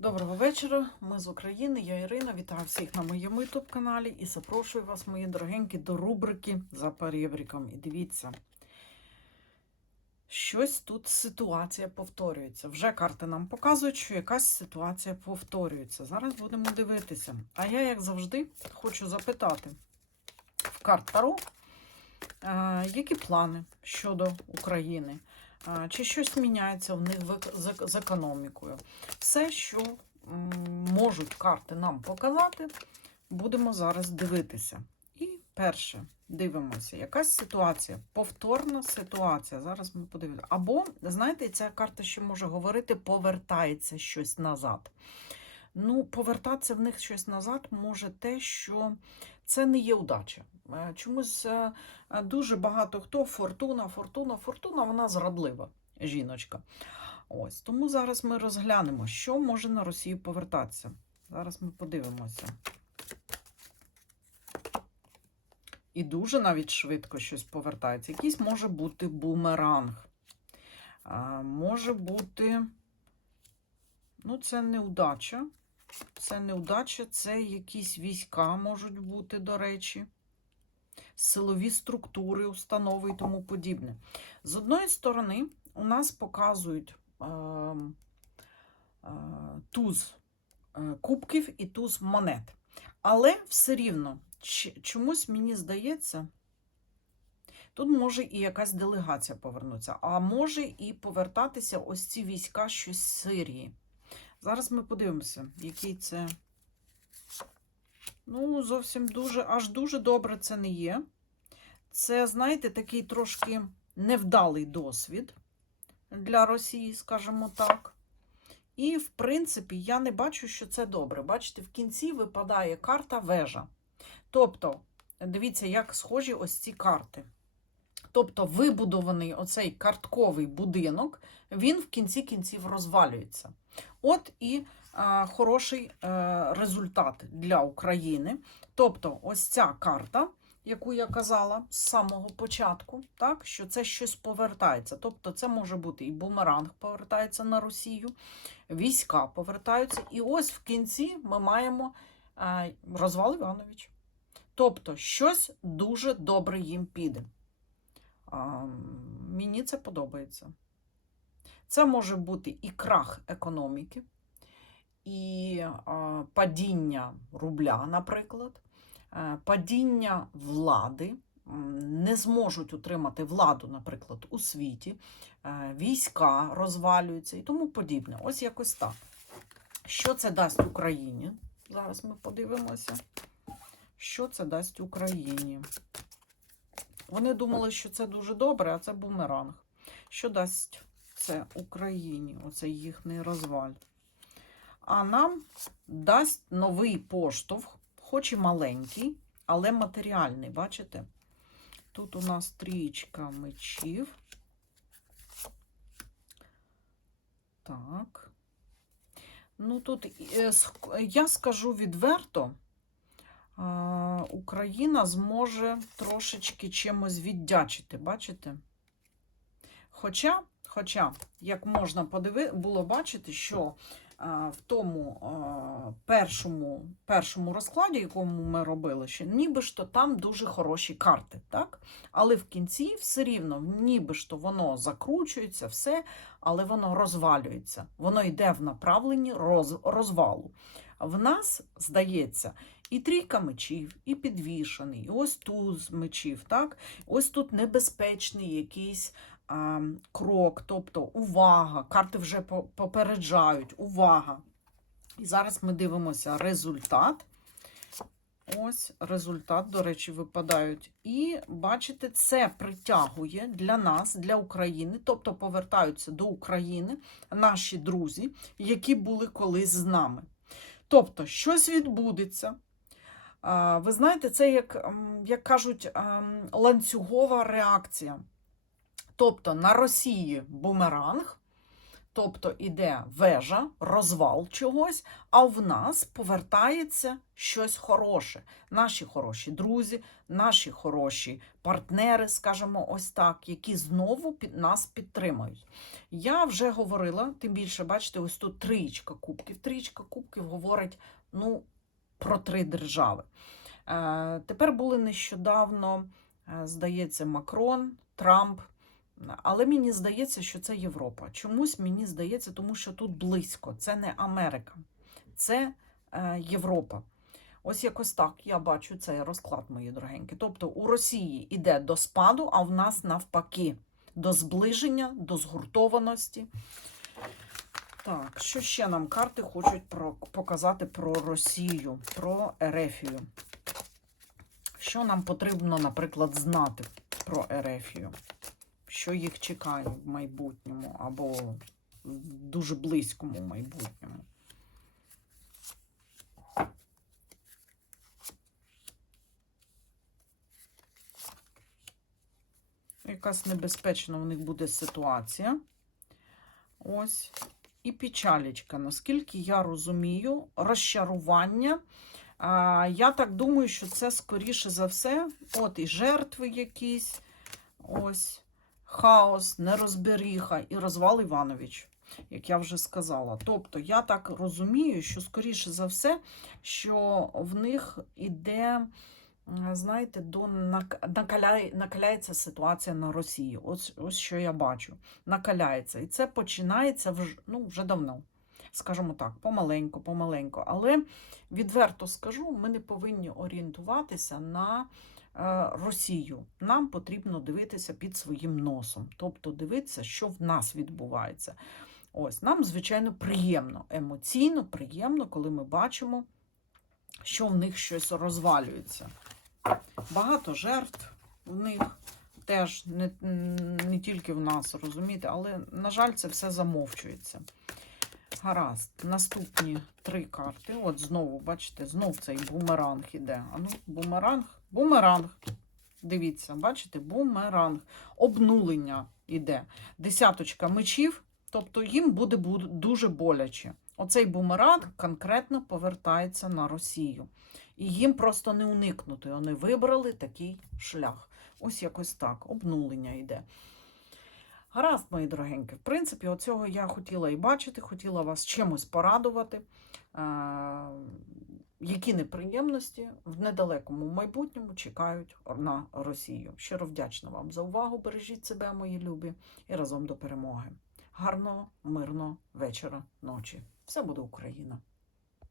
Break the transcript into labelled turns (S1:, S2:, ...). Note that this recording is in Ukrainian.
S1: Доброго вечора, ми з України, я Ірина. Вітаю всіх на моєму youtube каналі і запрошую вас, мої дорогенькі, до рубрики за перебріком. І дивіться, щось тут ситуація повторюється. Вже карти нам показують, що якась ситуація повторюється. Зараз будемо дивитися. А я, як завжди, хочу запитати в карт Таро, е, які плани щодо України. Чи щось міняється в них з економікою? Все, що можуть карти нам показати, будемо зараз дивитися. І перше, дивимося, якась ситуація, повторна ситуація. Зараз ми подивимося. Або, знаєте, ця карта ще може говорити, повертається щось назад. Ну, повертатися в них щось назад може те, що це не є удача. Е, Чомусь е, е, дуже багато хто фортуна, фортуна, фортуна, вона зрадлива жіночка. Ось тому зараз ми розглянемо, що може на Росію повертатися. Зараз ми подивимося. І дуже навіть швидко щось повертається. Якийсь може бути бумеранг. А, може бути. Ну, це неудача. Це неудача, це якісь війська можуть бути, до речі, силові структури, установи і тому подібне. З одної сторони, у нас показують е, е, туз е, кубків і туз монет. Але все рівно, чомусь мені здається, тут може і якась делегація повернутися, а може і повертатися ось ці війська щось з Сирії. Зараз ми подивимося, який це. Ну, зовсім дуже, аж дуже добре це не є. Це, знаєте, такий трошки невдалий досвід для Росії, скажімо так. І, в принципі, я не бачу, що це добре. Бачите, в кінці випадає карта вежа. Тобто, дивіться, як схожі ось ці карти. Тобто, вибудований оцей картковий будинок, він в кінці кінців розвалюється. От і хороший е, результат для України. Тобто, ось ця карта, яку я казала з самого початку, так, що це щось повертається. Тобто, це може бути і бумеранг повертається на Росію, війська повертаються. І ось в кінці ми маємо е, розвал Іванович. Тобто, щось дуже добре їм піде. А, мені це подобається. Це може бути і крах економіки, і падіння рубля, наприклад, е, падіння влади. Не зможуть утримати владу, наприклад, у світі, е, війська розвалюються і тому подібне. Ось якось так. Що це дасть Україні? Зараз ми подивимося, що це дасть Україні. Вони думали, що це дуже добре, а це бумеранг. Що дасть це Україні, оцей їхній розваль. А нам дасть новий поштовх, хоч і маленький, але матеріальний, бачите? Тут у нас трієчка мечів. Так. Ну, тут е, я скажу відверто, Україна зможе трошечки чимось віддячити, бачите? Хоча, хоча, як можна було бачити, що в тому першому, першому розкладі, якому ми робили, ще ніби ж то там дуже хороші карти, так? Але в кінці все рівно, ніби ж то воно закручується, все, але воно розвалюється. Воно йде в направленні роз, розвалу. В нас, здається, і трійка мечів, і підвішений, і ось туз мечів, так? Ось тут небезпечний якийсь крок, тобто увага, карти вже попереджають, увага. І зараз ми дивимося результат. Ось результат, до речі, випадають. І бачите, це притягує для нас, для України, тобто повертаються до України наші друзі, які були колись з нами. Тобто, щось відбудеться. Ви знаєте, це як, як кажуть, ланцюгова реакція. Тобто на Росії бумеранг, Тобто іде вежа, розвал чогось, а в нас повертається щось хороше. Наші хороші друзі, наші хороші партнери, скажімо, ось так, які знову під нас підтримують. Я вже говорила, тим більше, бачите, ось тут трієчка кубків. Трієчка кубків говорить ну, про три держави. Е, тепер були нещодавно, е, здається, Макрон, Трамп. Але мені здається, що це Європа. Чомусь мені здається, тому що тут близько. Це не Америка, це е, Європа. Ось якось так я бачу цей розклад, мої дорогенькі. Тобто у Росії йде до спаду, а в нас навпаки, до зближення, до згуртованості. Так, що ще нам карти хочуть про, показати про Росію, про Ерефію? Що нам потрібно, наприклад, знати про Ерефію? Що їх чекає в майбутньому або в дуже близькому майбутньому? Якась небезпечна у них буде ситуація. Ось. І печалечка. Наскільки я розумію, розчарування. А, я так думаю, що це скоріше за все, от і жертви якісь, ось, хаос, нерозберіха і розвал Іванович, як я вже сказала. Тобто, я так розумію, що скоріше за все, що в них іде, знаєте, до накаляє, накаляється ситуація на Росії. Ось, ось що я бачу. Накаляється. І це починається вже, ну, вже давно. Скажімо так, помаленьку, помаленьку. Але відверто скажу, ми не повинні орієнтуватися на е, Росію. Нам потрібно дивитися під своїм носом, тобто дивитися, що в нас відбувається. Ось нам, звичайно, приємно, емоційно приємно, коли ми бачимо, що в них щось розвалюється. Багато жертв в них теж не, не тільки в нас, розумієте, але, на жаль, це все замовчується. Гаразд. Наступні три карти. От знову, бачите, знов цей бумеранг іде. А ну, бумеранг, бумеранг. Дивіться, бачите, бумеранг. Обнулення іде. Десяточка мечів, тобто їм буде дуже боляче. Оцей бумеранг конкретно повертається на Росію. І їм просто не уникнути. Вони вибрали такий шлях. Ось якось так. Обнулення йде. Гаразд, мої дорогенькі. В принципі, оцього я хотіла і бачити, хотіла вас чимось порадувати. Е, які неприємності в недалекому майбутньому чекають на Росію. Щиро вдячна вам за увагу. Бережіть себе, мої любі, і разом до перемоги. Гарного, мирного вечора, ночі. Все буде Україна!